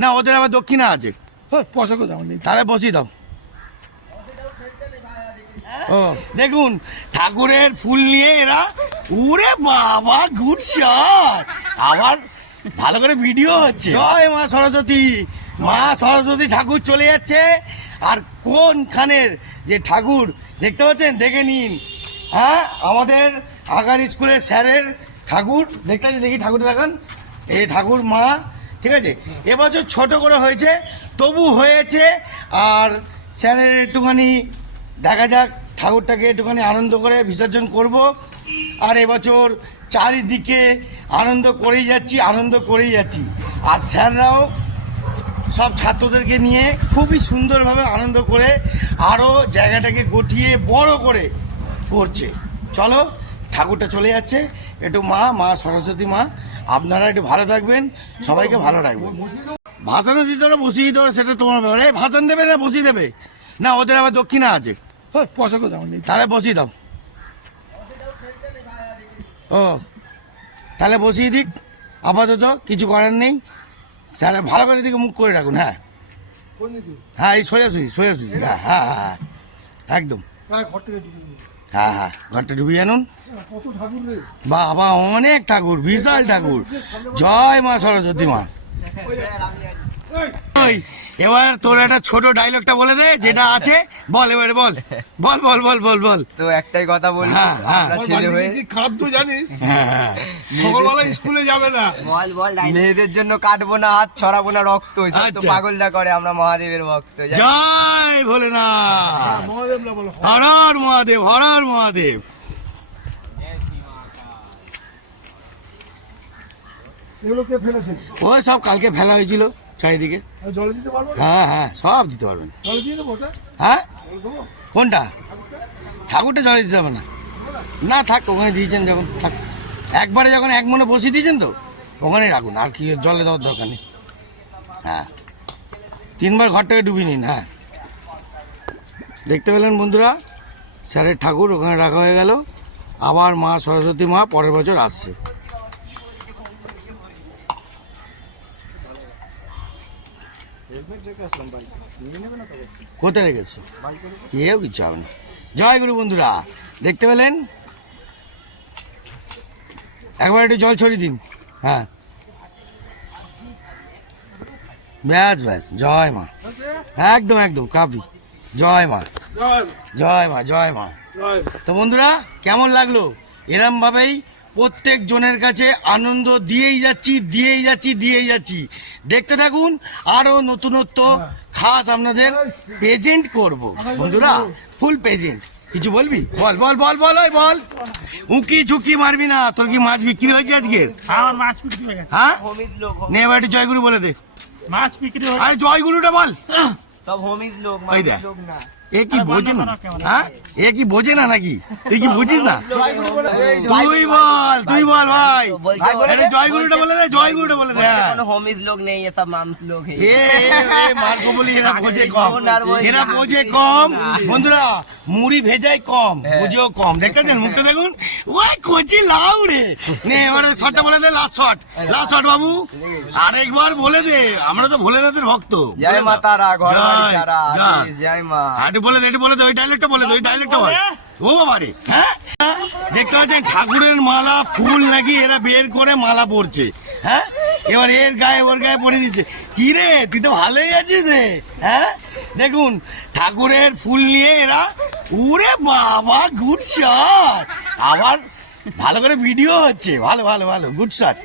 না ওদের আবার দক্ষিণা আছে। পয়সা কোথাও নেই, তাহলে বসিয়ে দাও। ও দেখুন ঠাকুরের ফুল নিয়ে এরা, উরে বাবা গুড শট, আবার ভালো করে ভিডিও হচ্ছে। জয় মা সরস্বতী, মা সরস্বতী ঠাকুর চলে যাচ্ছে। আর কোনখানের যে ঠাকুর দেখতে পাচ্ছেন, দেখে নিন। হ্যাঁ, আমাদের আগার স্কুলের স্যারের ঠাকুর দেখতে পাচ্ছি, দেখি ঠাকুরটা দেখান। এই ঠাকুর মা, ঠিক আছে, এবছর ছোট করে হয়েছে, তবু হয়েছে। আর স্যারের একটুখানি দেখা যাক, ঠাকুরটাকে একটুখানি আনন্দ করে বিসর্জন করব। আর এবছর চারিদিকে আনন্দ করেই যাচ্ছি। আর স্যাররাও সব ছাত্রদেরকে নিয়ে খুবই সুন্দরভাবে আনন্দ করে আরও জায়গাটাকে গঠিয়ে বড় করে করছে। চলো, ঠাকুরটা চলে যাচ্ছে। একটু মা সরস্বতী মা, আপনারা একটু ভালো থাকবেন, সবাইকে ভালো রাখবেন। ভাসানো দিতে ওরা বসিয়ে দিতে ওরা, সেটা তোমার ব্যাপার। এই ভাসান দেবে না বসিয়ে দেবে? না ওদের আবার দক্ষিণা আছে। পয়সা কোথাও নেই, তাহলে বসিয়ে দাও। ও তাহলে বসিয়ে দিক, আপাতত কিছু করার নেই। স্যার ভালো করে দিকে মুখ করে রাখুন। হ্যাঁ হ্যাঁ, এই সোজাসুজি। হ্যাঁ হ্যাঁ হ্যাঁ একদম। হ্যাঁ ঘরটা ডুবিয়ে আনুন। বাবা অনেক ঠাকুর, বিশাল ঠাকুর। জয় মা সরস্বতী মা। এবার তোর একটা ছোট ডায়লগটা বলে দে, যেটা আছে বল। এবারে বল। তো একটাই কথা বলি, আমরা ছেলে হয়ে খাদ্য জানিস, সকালবেলা স্কুলে যাবে না, মেয়েদের জন্য কাটবো না হাত, ছড়াবো না রক্ত, এসব তো পাগলরা করে। আমরা মহাদেবের ভক্ত। জয় ভোলেনাথ, মহাদেব না বলো, হর হর মহাদেব। এগুলো কে ফেলেছে? ওই সব কালকে ফেলা হয়েছিল চারিদিকে। জলে দিতে পারবো? হ্যাঁ সব দিতে পারবেন। জলে দিয়ে দেবো ওটা? হ্যাঁ কোনটা? ঠাকুরটা জলে দিতে হবে না, না থাক, ওখানে দিয়েছেন যখন থাক। একবারে যখন এক মনে বসিয়ে দিয়েছেন তো ওখানেই রাখুন, আর কি জলে দেওয়ার দরকার নেই। হ্যাঁ 3বার ঘরটাকে ডুবিয়ে নিন। হ্যাঁ দেখতে পেলেন বন্ধুরা, স্যারের ঠাকুর ওখানে রাখা হয়ে গেল। আবার মা সরস্বতী মা পরের বছর আসছে। কোথায় রেখেছো? কেউ কিছু হবে না। জয় গুরু বন্ধুরা, দেখতে পেলেন, একবার একটু জল ছড়িয়ে দিন। হ্যাঁ ব্যাস জয় মা, একদম কাফি। জয় মা। তো বন্ধুরা কেমন লাগলো? এরম ভাবেই প্রত্যেক জনের কাছে আনন্দ দিয়েই যাচ্ছি। দেখতে থাকুন, আরো নতুনত্ব খাস আপনাদের প্রেজেন্ট করব বন্ধুরা, ফুল প্রেজেন্ট। কিছু বলবি? বল। উঁকি ঝুঁকি মারবি না। তোর কি মাছ বিক্রি হয়েছে আজকে? আমার মাছ বিক্রি হয়ে গেছে। হ্যাঁ হোমিজ লোক, নে এবার একটু জয়গুরু বলে দে। মাছ বিক্রি হয়ে আরে জয়গুরুটা বল। সব হোমিজ লোক, ওই মাছ দেখ। লোক না। এ কি বোঝে না? হ্যাঁ এ কি বোঝে না নাকি? তুই কি বুঝিস না? তুই বল ভাই। আরে জয়গুরুটা বলে দে। কোনো হোমিজ লোক নেই, এসব মামস লোক है। মার্কো বলি এরা বোঝে কম বন্ধুরা, মুড়ি ভেজাই কম, বুঝেও কম। দেখতেছেন মুখটা দেখুন, ওই কচি লাউ রে। নে এবারে শটটা বলে দে, লাস্ট শট বাবু। আরেকবার বলে দে, আমরা তো ভোলেনাথের ভক্ত। জয় মা তারা, ঘর বাড়ি ছাড়া, জয় মা। একটু বলে দে, ওই ডায়লগটা বল। ও বাবা রে, হ্যাঁ দেখতে পাচ্ছেন ঠাকুরের মালা ফুল নাকি এরা বের করে মালা পরছে। হ্যাঁ এবার এর গায়ে ওর গায়ে পরে দিচ্ছে। কি রে, তুই তো ভালোই আছিস রে। হ্যাঁ দেখুন ঠাকুরের ফুল নিয়ে এরা, উরে বাবা গুড শট, আবার ভালো করে ভিডিও হচ্ছে। ভালো গুড শট।